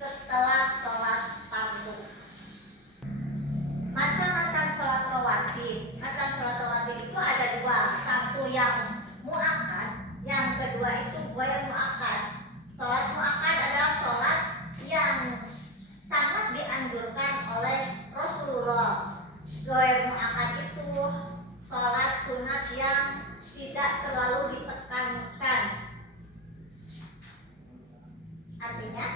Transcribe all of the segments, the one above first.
setelah sholat fardu. Macam-macam sholat rawatib. Macam sholat rawatib itu ada dua. Satu yang muakkad, yang kedua itu ghair muakkad. Sholat muakkad adalah sholat yang sangat dianjurkan oleh Rasulullah. Ghair muakkad itu sholat sunat yang tidak terlalu ditekankan. Artinya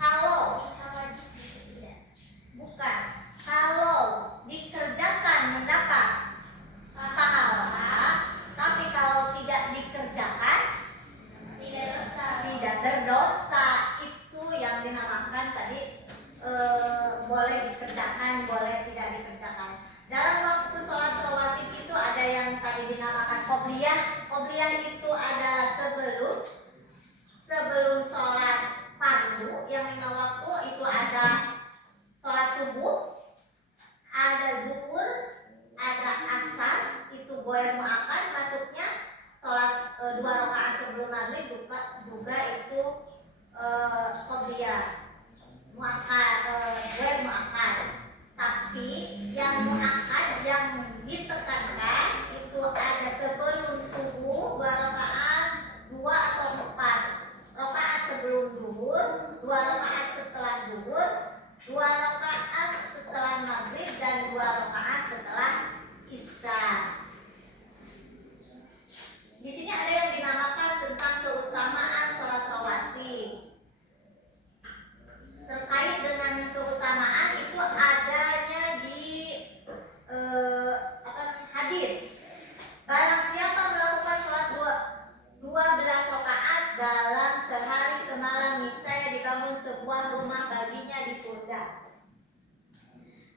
kalau bisa wajib bisa tidak. Bukan. Kalau dikerjakan mendapat pahala, tapi kalau tidak dikerjakan tidak dosa. Tidak berdosa. Itu yang dinamakan tadi boleh dikerjakan, boleh tidak dikerjakan. Dalam waktu sholat rawatib itu ada yang tadi dinamakan qobliyah. Qobliyah itu adalah sebelum sholat fardu yang 5 waktu. Itu ada sholat subuh, ada zuhur, ada asar, itu ghair muakkad masuknya. Sholat 2 rakaat sebelum maghrib juga itu qobliyah, ghair muakkad. Tapi yang muakkad yang ditekankan itu ada sebelum subuh 2 rakaat, 2 atau 4 rakaat sebelum zuhur, 2 rakaat setelah zuhur, 2 rakaat setelah maghrib, dan 2 rakaat setelah isya. Di sini ada yang dinamakan tentang keutamaan sholat rawatib. Terkait dengan keutamaan itu adanya di hadis. Barang siapa melakukan sholat 12 rakaat dalam sehari semalam, niscaya dibangun sebuah rumah baginya di surga.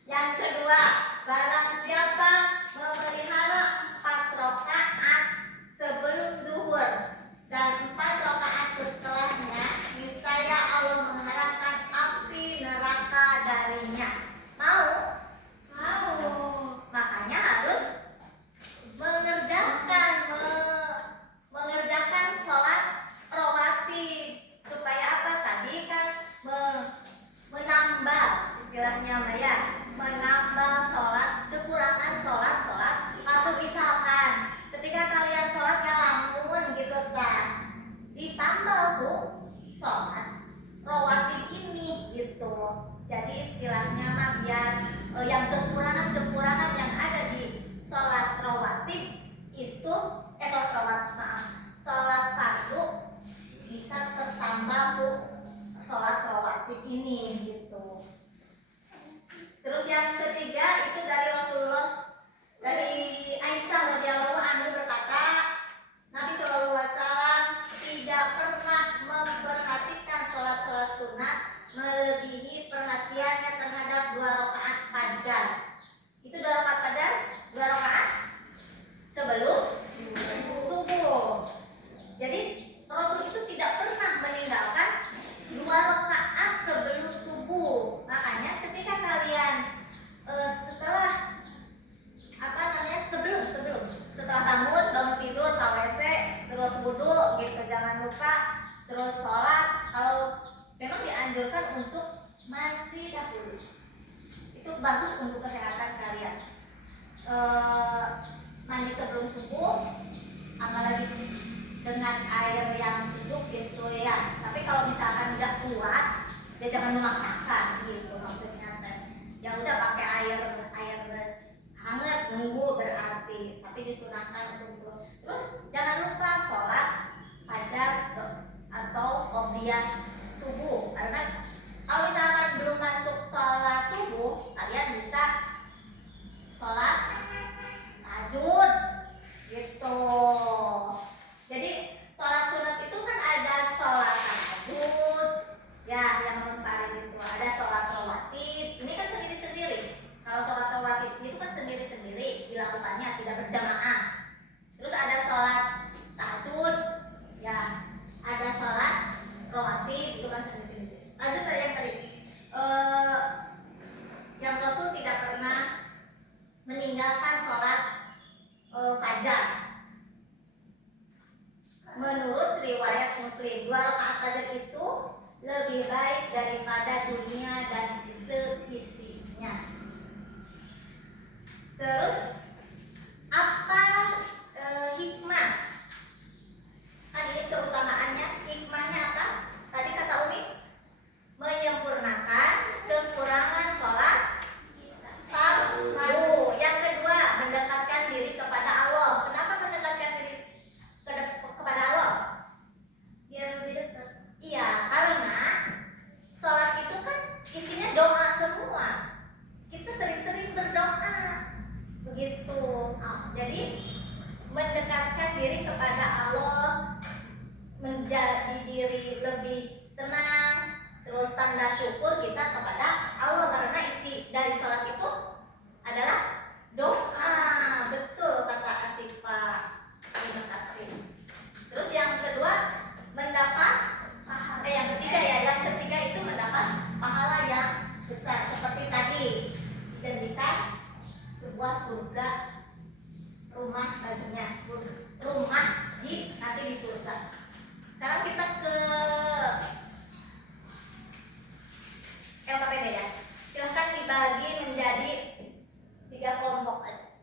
Yang kedua, barang siapa memelihara 4 rakaat sebelum zuhur dan 4 rakaat setelahnya, niscaya Allah mengharamkan api neraka darinya. Mau? Makanya harus mengerjakan sholat rawatib. Supaya apa? Tadi kan menambal, istilahnya Maya, menambal sholat, kekurangan sholat. Atau misalkan ketika kalian sholatnya lamun gitu kan, ditambal bu sholat rawatib ini gitu. Jadi istilahnya mah biar yang kekurangan yang ada di sholat rawatib itu sholat fardu bisa tertambah bu sholat rawatib ini gitu. Terus yang ketiga itu dari Rasulullah, dari Aisyah radhiyallahu anha berkata, Nabi sallallahu alaihi wasallam tidak pernah memperhatikan sholat sunat melebihi perhatiannya terhadap 2 rakaat fajar. Itu 2 rakaat fajar, 2 rakaat sebelum subuh. Jadi Rasul itu tidak pernah meninggalkan 2 rakaat sebelum subuh. Makanya ketika kalian setelah bangun tidur, ke WC, terus wudu gitu, jangan lupa terus sholat. Kalau memang dianjurkan untuk mandi dahulu, itu bagus untuk kesehatan kalian. Mandi sebelum subuh, apalagi dengan air yang sejuk gitu ya. Tapi kalau misalkan nggak kuat, ya jangan memaksakan gitu maksudnya. Ya udah pakai air hangat nunggu berarti, tapi disunahkan untuk terus jangan lupa sholat fajar atau qobliyah subuh. Karena kalau misalkan belum masuk sholat subuh, kalian bisa sholat tahajud gitu. Jadi sholat sunat itu kan ada sholat tahajud ya, yang memparin itu ada sholat rawatib. Ini kan sendiri-sendiri. Kalau sholat rawatib itu kan sendiri-sendiri dilakukannya, tidak berjamaah. Terus ada sholat tahajud ya, ada sholat rawatib, itu kan sendiri-sendiri. Lanjut dari yang tadi, yang Rasul tidak pernah meninggalkan sholat fajar. Menurut riwayat Muslim, 2 rakaat fajar itu lebih baik daripada dunia dan seisinya. Terus apa hikmah? Kan ini keutamaannya, hikmahnya apa? Tadi kata Umi, menyempurnakan kekurangan sholat fardu. Yang kedua, mendekatkan diri kepada Allah. Kenapa mendekatkan diri kepada Allah? Biar lebih dekat. Iya, karena sholat itu kan isinya doa semua. Kita sering-sering berdoa, begitu. Jadi mendekatkan diri kepada Allah, menjadi diri lebih tenang, terus tanda syukur kita kepada Allah karena isi dari sholat itu adalah doa. Betul kata Asifa. Terima kasih. Terus yang kedua mendapat yang ketiga ya, yang ketiga itu mendapat pahala yang besar seperti tadi dijanjikan sebuah surga, rumah baginya, rumah nanti di surga. Sekarang kita ke LKPD ya. Silahkan dibagi menjadi 3 kelompok aja.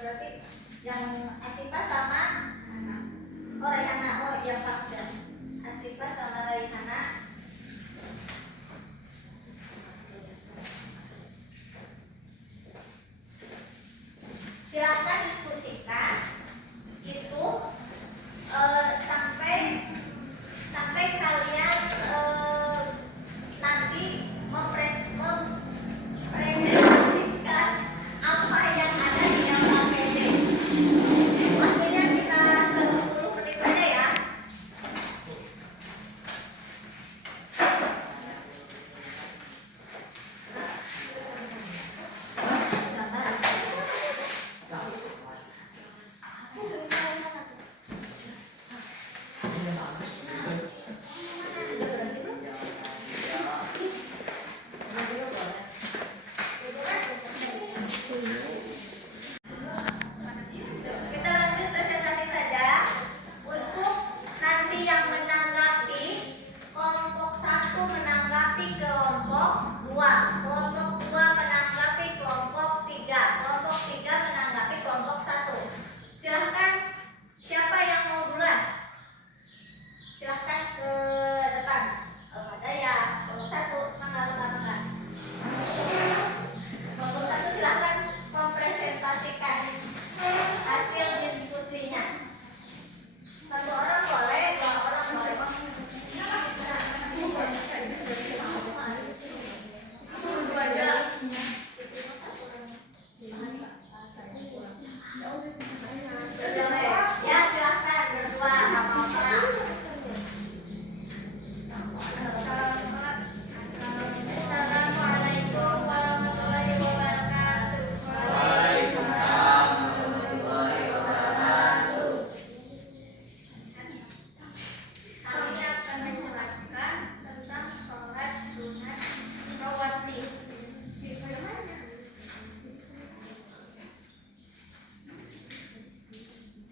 Berarti yang Asifa sama Raihana. Oh yang pas dan Asifa sama Raihana. Silahkan diskusikan itu sampai kalian nanti mempresentasikan apa yang ada di dalam PD. Waktunya kita 10 menit saja ya. Kita lanjut presentasi saja. Untuk nanti yang menanggapi, kelompok 1 menanggapi kelompok 2, kelompok 2 menanggapi kelompok 3, kelompok 3 menanggapi kelompok 1. Silahkan, siapa yang mau duluan? Silahkan ke depan. Kalau ada ya kelompok 1, mangga. Kelompok 1 silahkan mempresentasikan hasil diskusinya. 1 orang boleh, 2 orang boleh. Ya silahkan berdua, nggak apa-apa. Assalamualaikum warahmatullahi wabarakatuh. Waalaikumsalam warahmatullahi wabarakatuh. Kami akan menjelaskan tentang sholat sunat rawatib.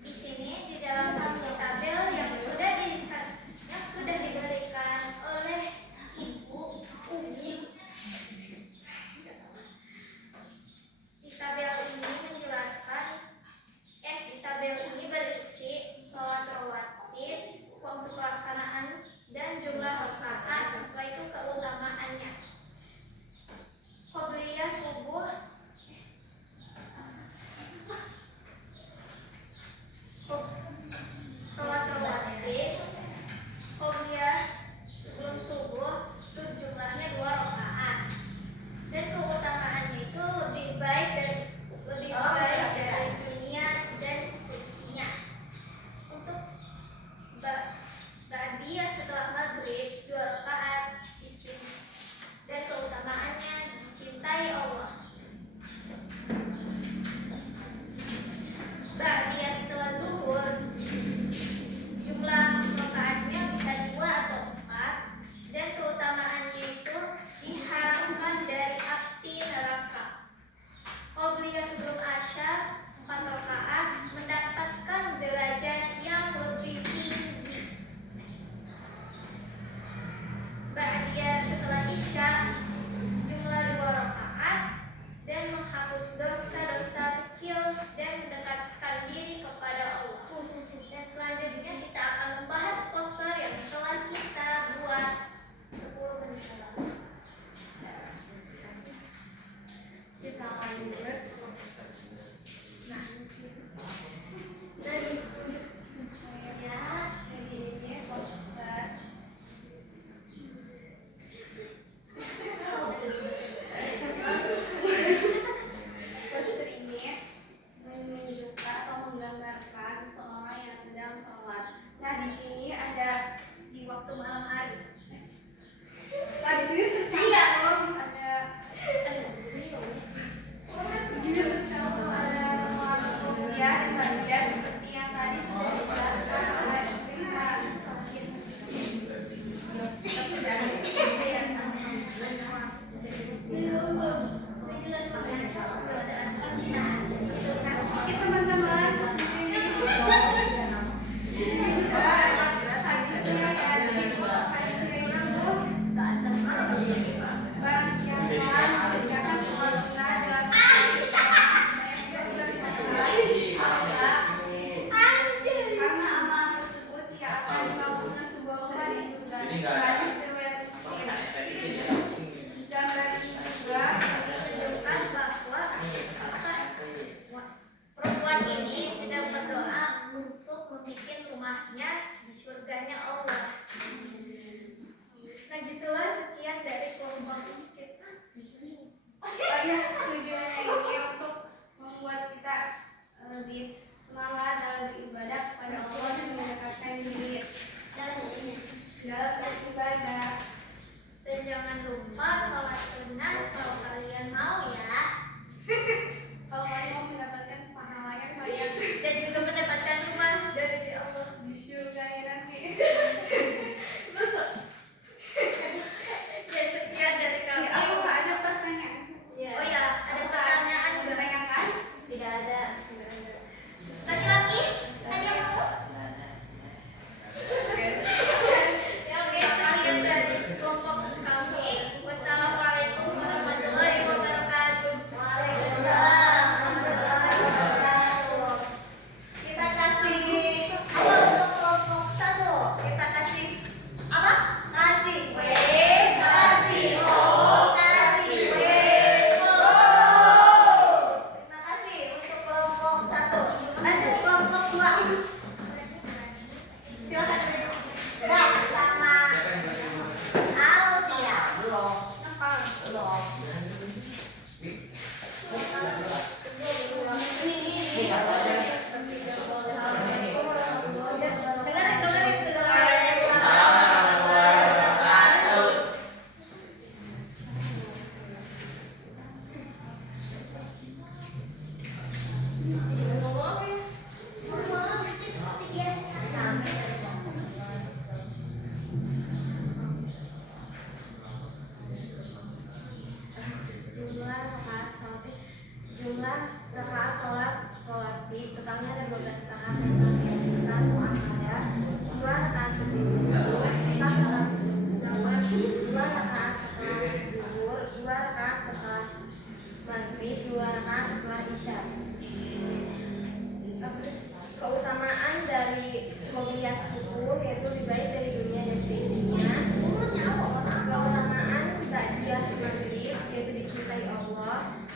Di sini di dalam hasil tabel yang sudah diberikan oleh Ibu Umi. Di tabel ini menjelaskan di tabel ini berisi sholat rawatib, waktu pelaksanaan dan jumlah rakaat, setelah itu keutamaannya. Qobliyah subuh, sholat rawatib, qobliyah sebelum subuh itu jumlahnya 2 rakaat. Dan keutamaannya itu lebih baik dari dunia dan seisinya. Untuk ba'diyah setelah maghrib 2 rakaat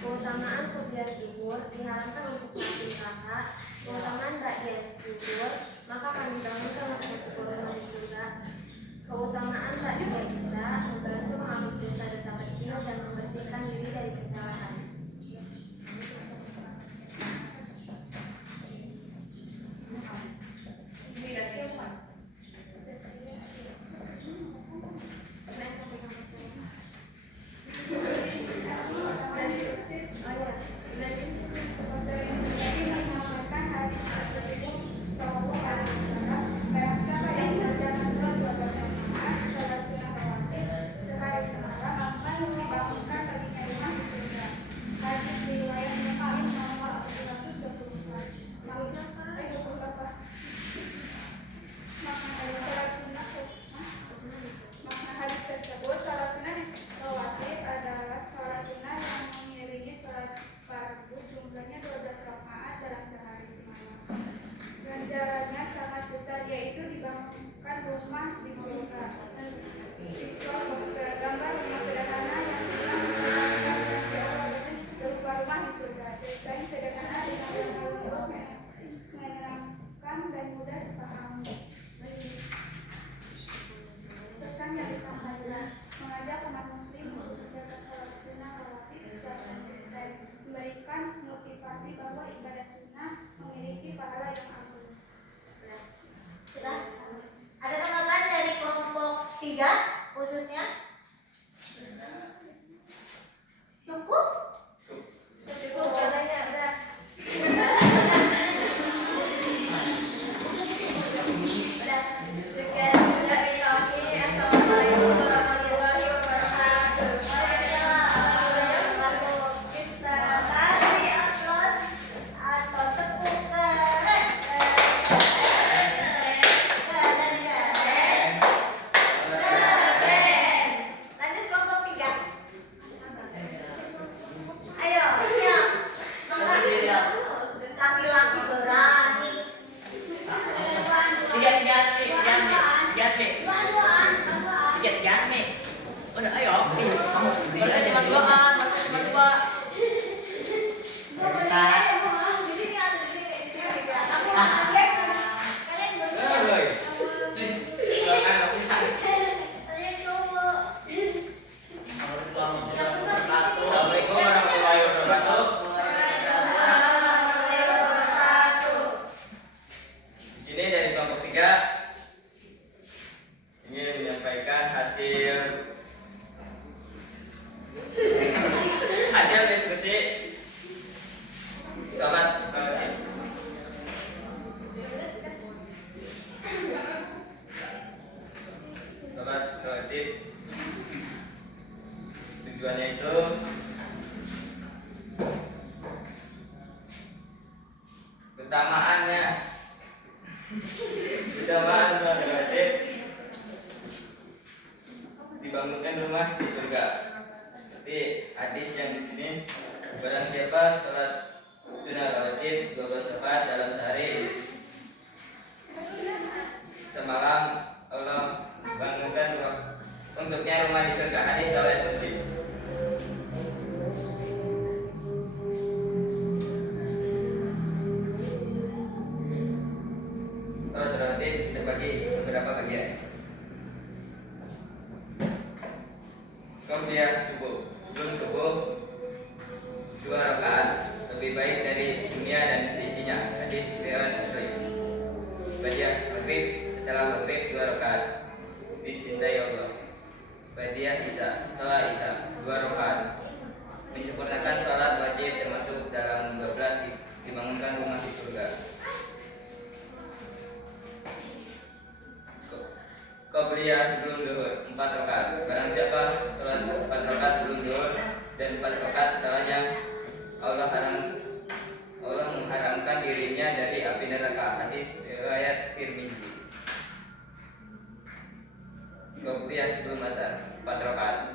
Keutamaan kubliah zuhur diharamkan untuk mati kata. Keutamaan ba'diyah zuhur, maka kami bangunkan untuk bersyukur di surga. Keutamaan ba'diyah isya, membantu menghapus dosa-dosa kecil dan membersihkan diri dari kesalahan. Ganjarannya sangat besar, yaitu dibangunkan rumah di surga. Visual poster gambar rumah sederhana yang telah menggunakan berupa rumah di surga. Desain sederhana dengan warna lembut, menyenangkan dan mudah dipahami. Pesan yang disampaikan mengajak umat muslim untuk menjaga sholat sunnah rawatib secara konsisten, memberikan motivasi bahwa ibadah sunnah memiliki pahala yang agung. Sudah. Ada tanggapan dari kelompok 3 khususnya? Cukup? Cukup, katanya udah. Udah. Sekian dari kami. Assalamualaikum warahmatullahi wabarakatuh. Waalaikumsalam warahmatullahi wabarakatuh. Kita kasih aplaus atau tepuk keren. Lanjut kelompok 3. Ayo, siap. Laki-laki berani. Tiga nih. Udah ayo. Baru cuma duaan, masa cuma dua. Bisa. Di sini ada di sini. Di sini. Assalamualaikum warahmatullahi wabarakatuh. Di sini dari kelompok 3 ingin menyampaikan hasil diskusi sholat rawatib. Sholat rawatib tujuannya itu utamaannya sholat rawatib dibangunkan rumah di surga. Seperti hadis yang di sini, barang siapa sholat sunnah rawatib 12 rakaat dalam sehari, semalam Allah bangunkan untuknya rumah di surga. Hadis riwayat Muslim. Sholat rawatib terbagi beberapa bagian. Qobliyah subuh, sebelum subuh 2 rakaat lebih baik dari dunia dan seisinya. Hadis riwayat Muslim. Ba'diyah maghrib, setelah maghrib 2 rakaat dicintai Allah. Ba'diyah isya, setelah isya 2 rakaat menyempurnakan sholat wajib termasuk dalam 12 dibangunkan rumah di surga. Qobliyah sebelum zuhur 4 rakaat. Barang siapa sholat 4 rakaat sebelum zuhur dan 4 rakaat setelahnya, Allah mengharamkan dirinya dari api neraka. Hadis riwayat Tirmizi. Qobliyah sebelum asar 4 rakaat.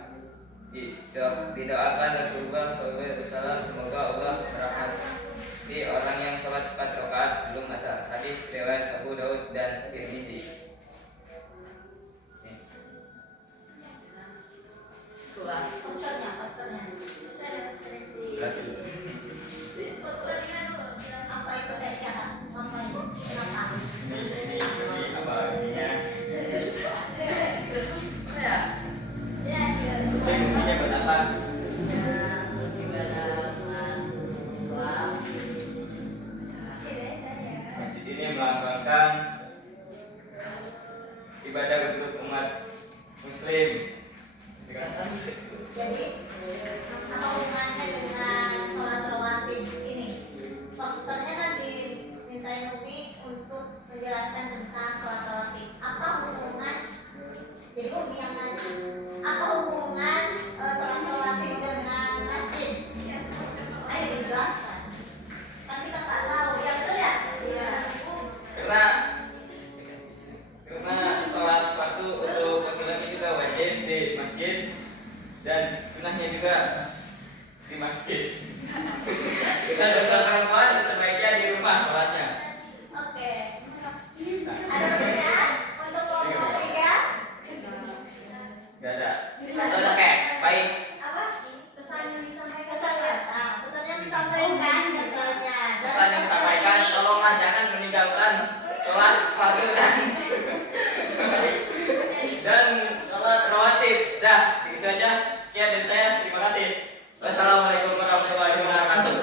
Didoakan Rasulullah SAW semoga Allah merahmati orang yang sholat 4 rakaat sebelum asar. Hadis riwayat Abu Daud dan Tirmizi. Posternya. ibadah untuk umat muslim. Jadi apa hubungannya dengan sholat rawatib ini? Posternya kan dimintain Umi untuk menjelaskan tentang sholat rawatib. Apa hubungan? Jadi Umi yang nanya. Apa hubungan sholat rawatib dengan masjid? Ayo dijelaskan. Kan kita nggak tahu. Ya betul ya? Iya. Karena sholat fardu untuk laki-laki juga wajib di masjid dan sunahnya juga di masjid. Dan untuk perempuan sebaiknya di rumah sholatnya. Oke. Ada pertanyaan untuk kelompok tiga? Gak ada. Oke, baik. Apa? Pesan yang disampaikan. Pesan yang disampaikan katanya. Pesan yang disampaikan, tolonglah jangan meninggalkan sholat fardu dan sholat rawatib. Dah, segitu aja. Sekian dari saya. Terima kasih. Wassalamualaikum warahmatullahi wabarakatuh.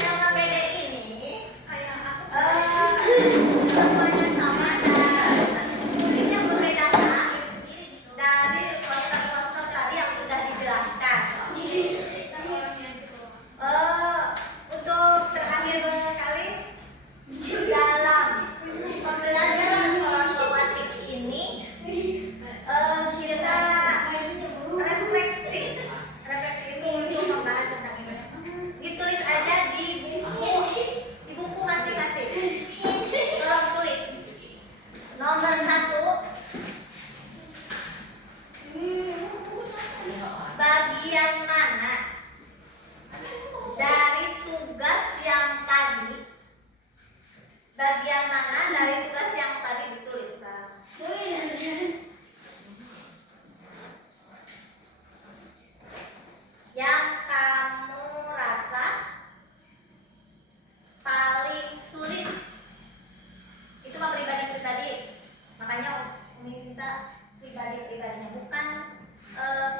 Yang APD ini semuanya sama dan kulitnya membedakan dari poster-poster tadi yang sudah dijelaskan. Untuk terakhir kali dalam pembelajaran sholat rawatib ini kita refleksi itu untuk membahas tentang ini. Ditulis aja di buku masing-masing. Tolong tulis. Nomor 1, bagian mana dari tugas yang tadi? Bagian mana dari tugas yang tadi ditulis, Pak? Yang kamu rasa paling sulit? Itu mah pribadi-pribadi. Makanya minta pribadi-pribadinya, bukan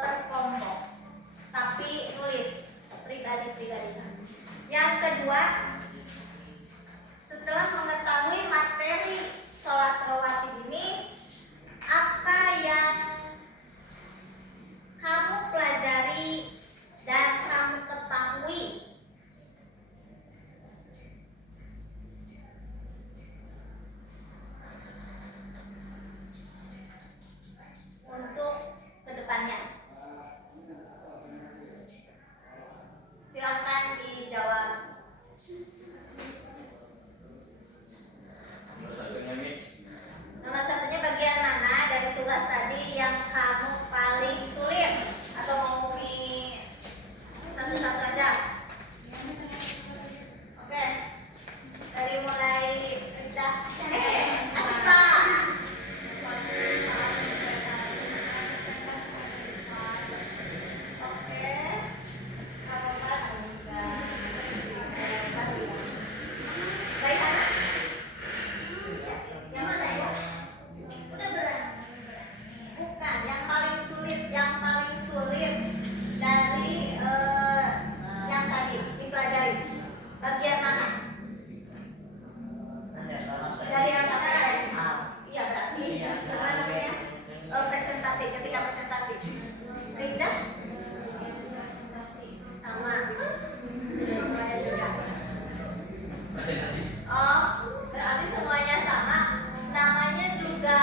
per kelompok, tapi nulis pribadi-pribadinya. Yang kedua, setelah mengetahui materi sholat rawatib ini, apa yang kamu pelajari dan kamu ketahui untuk kedepannya? Silahkan dijawab. Nomor satunya, bagian mana dari tugas tadi yang kamu paling sulit? Atau mau Umi satu-satu aja? Oke. Dari mulai Dah. Aspa. Oke. Kamu kan enggak. Baik, anak. Yang mana ya? Udah berani. Bukan, yang paling sulit dari yang tadi dipelajari. Bagian mana? Dari yang tadi. Iya, berarti apa namanya? Presentasi, ketika presentasi. Rinda? Sama. Presentasi. Oh, berarti semuanya sama. Namanya juga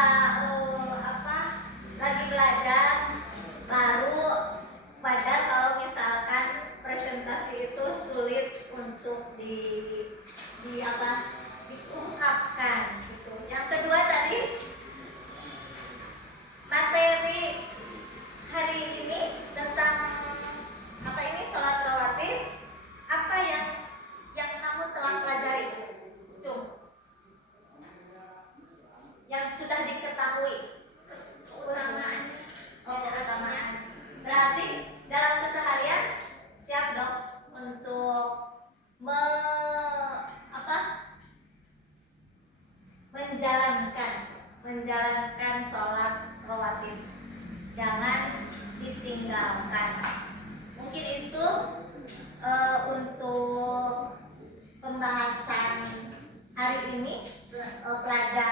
lagi belajar baru. Padahal kalau misalkan presentasi itu sulit untuk diungkapkan gitu. Yang kedua tadi, materi hari ini tentang apa ini sholat rawatib, apa yang kamu telah pelajari, Cung? Yang sudah diketahui keutamaan. Oh, keutamaan. Berarti dalam keseharian siap dong untuk menjalankan sholat rawatib. Jangan ditinggalkan. pembahasan hari ini, pelajaran